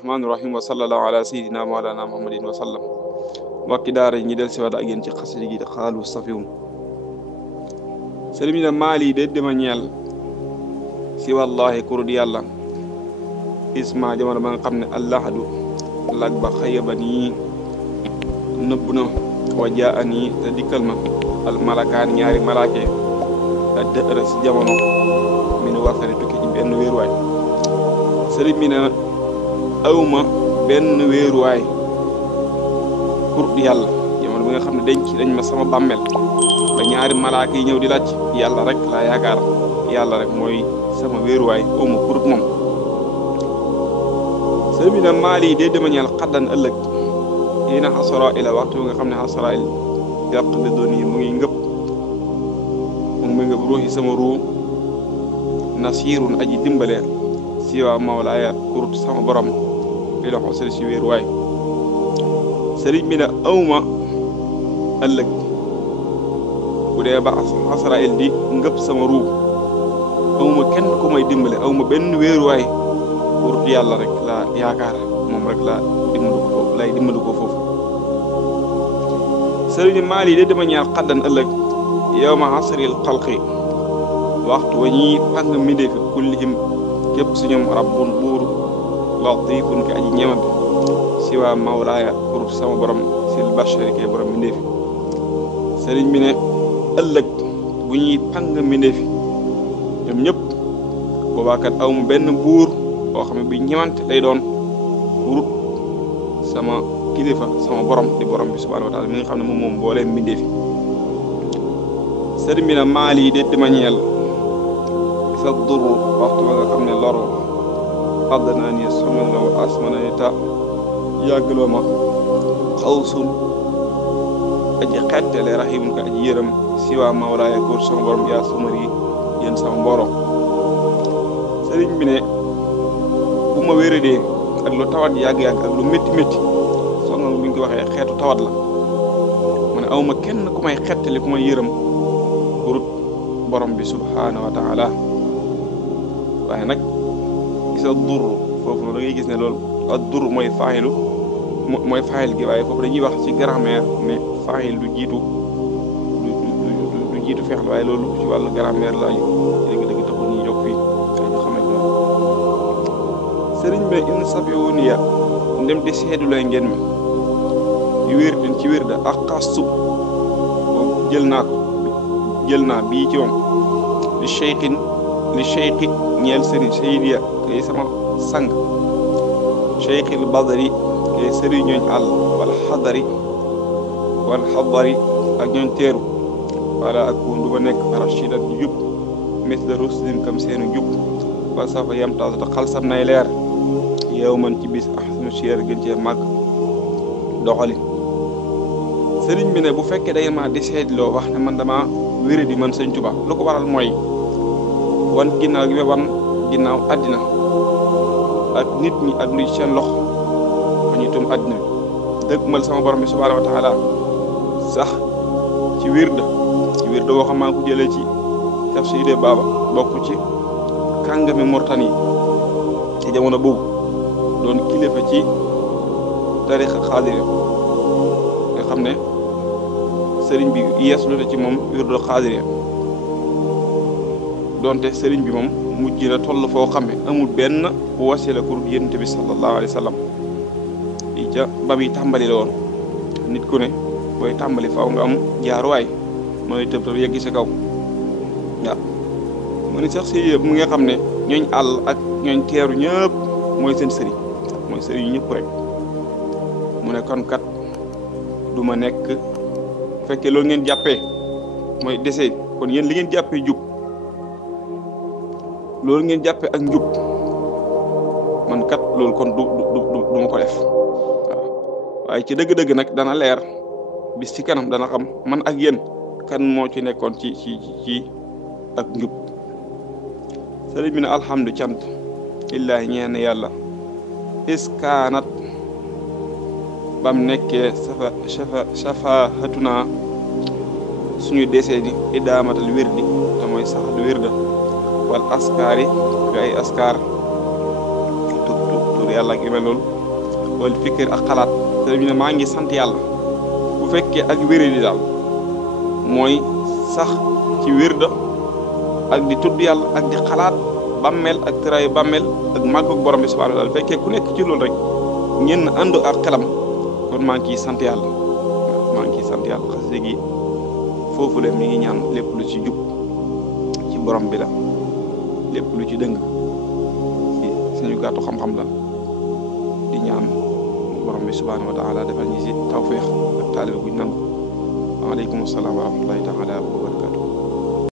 rahmaani rahim wa sallallahu ala sayyidina mawlana muhammadin wa sallam mbokki daara ñi del si waat ak yéen ci xasida gi xaalu safihum sëriñ bi ne maal yi de dema ñeel si wallahi kurut yàlla isma jamono ba nga xam ne allahadu lag ba xëyaba nii nëbb na wa jaa nii te dikkal ma al malakaan ñaari malaake a dëra si jamono mi nu wasari tukki ci benn wéeruwaay sëriñ bi ne awma benn wéeruwaay pour yàlla jamono bi nga xam ne dañ ma sama bàmmeel ba ñaari malaaka yi ñëw di laaj yàlla rek laa yaakaar yàlla rek mooy sama wéeruwaay awma pour moom sëriñ bi ne maal yi dee dama ñeel xaddan ëllëg yéena xasara ila waxtu bi nga xam ne xasara il yàq bi doon yi mu ngi ngëpp ruuxi sama ruu nasirun aji dimbale siwa mawlaaya kurut sama borom bi la xosal si wéeru waay sëriñ bi ne awma ëllëg bu dee ba Asraayil di ngëpp sama ruu awma kenn ku may dimbale awma benn wéeruwaay kurut yàlla rek laa yaakaar moom rek laa dimbalu ko foofu sëriñ bi maal yi de dama ñaar xaddan ëllëg yow ma asril xalqi waxtu wa ñuy pàng mbindeefi kullihim képp su ñoom rabbun buur latifun ki aji ñemante si waa mawlaaya kurut sama borom sil bashari kay borom mbindeefi sëriñ bi ne ëllëg bu ñuy pàng mbindeefi ñoom ñëpp boobaakat aw mu benn buur boo xam ne bi ñemante lay doon kurut sama kilifa sama borom di borom bi subhanahu wa taala mi nga xam ne moom boolee mbindeefi sëriñ bi ne maal yi de dima ñeel sa dur waxtu ba nga xam ne loru àddinaa ni sonal na wa asmana ni ta yàggloo ma xawsun aji xettele rahimun ka aji yërëm si waa mawlaaya góor sama borom yaa sumar yi yéen sama mboro sëriñ bi ne bu ma wéradee ak lu tawat yàgg-yàgg ak lu métti sonal bu ñu ko waxee xeetu tawat la mu ne awma kenn ku may xettali ku may yërëm kurut borom bi subhaanahu wa taala waaye nag gisa dur foofu da ngay gis ne loolu ak dur mooy faayil gi waaye foofu dañuy wax ci grammaire ne faayil du jiitu feexl waaye loolu ci wàllu grammaire la dëgg taxul ñuy jóg fii ñu xamee ko sëriñ bi in safiwuniya ndem di seedu lay ngeen mi yu wér din ci wér da ak xastu jël naa bii ci moom li cheikhi ñeel sëriñ sayyidiya kay sama sang cheikhil badari kay sëriñ ñooñ àll wal xadari ak ñooñ teeru wala ak du ba nekk rashidan ñu jub misla rusdin kam seenu jub wala safa yam tasu te xalsam nay leer yow man ci bis ahsanu sier gën cee màgg doxalin sëriñ bi ne bu fekkee da ngeen maa di seedloo wax ne man dama wéré di man sëñ Tuubaa lu ko waral mooy wan ginnaaw gi ma wan ginnaaw àddina ak nit ñi ak luy seen lox ma ñuy tum àddina bi dëgg mal sama borom bi subhaanahu wa taala sax ci wirda boo xam maa ko jëlee ci Cheikh Seydi Baba bokk ci kàngami Mauritanie ci jamono boobu doon kilifa ci tarixa xaadiri nga xam ne sëriñ bi yees lu ci moom wirdu xaadiri donte sëriñ bi moom mujj na toll foo xam ne amul benn wasila kur yonent bi sallallahu alayhi wa sallam yi ca ba muy tàmbali la woon nit ku ne booy tàmbali faaw nga am jaaruwaay mooy tëb yegg sa kaw waaw mu ne sax si mu nga xam ne ñooñ àll ak ñooñ teeru ñëpp mooy seen sëriñ mooy sëriñ ñëpp rek mu ne kon kat du ma nekk fekkee loolu ngeen jàppee mooy desee kon yéen li ngeen jàppee jub loolu ngeen jàppee ak njub man kat loolu kon du ma ko def waaw waaye ci dëgg-dëgg nag dana leer bis ci kanam dana xam man ak yéen kan moo ci nekkoon ci ak njub sëriñ bi ne alhamdu cant illaahi ñeen yàlla iskaanat bam nekkee safahatuna suñu desee ni idaamatal wirdi te mooy saxal wirda wal askaari ak ay askaar tur yàlla ak yu mel noonu wal fikir ak xalaat te ñu ne maa ngi sant yàlla bu fekkee ak wéri di daal mooy sax ci wirda ak di tudd yàlla ak di xalaat bàmmeel ak tëraayu bàmmeel ak màgg ak borom bi subhanahu wa taala fekkee ku nekk ci loolu rek ñenn ànd ak xelam kon maa ngi ciy sant yàlla xasida gi foofu le mi ngi ñaan lépp lu ci jub ci borom bi la lépp lu ci dëng ci suñu gàttu xam-xam la di ñaan borom bi subhanahu wa taala defal ñi ci tawfeex ak taalibe bu ñu nangu waaleykum salaam wa rahmatullahi taala wa barakatu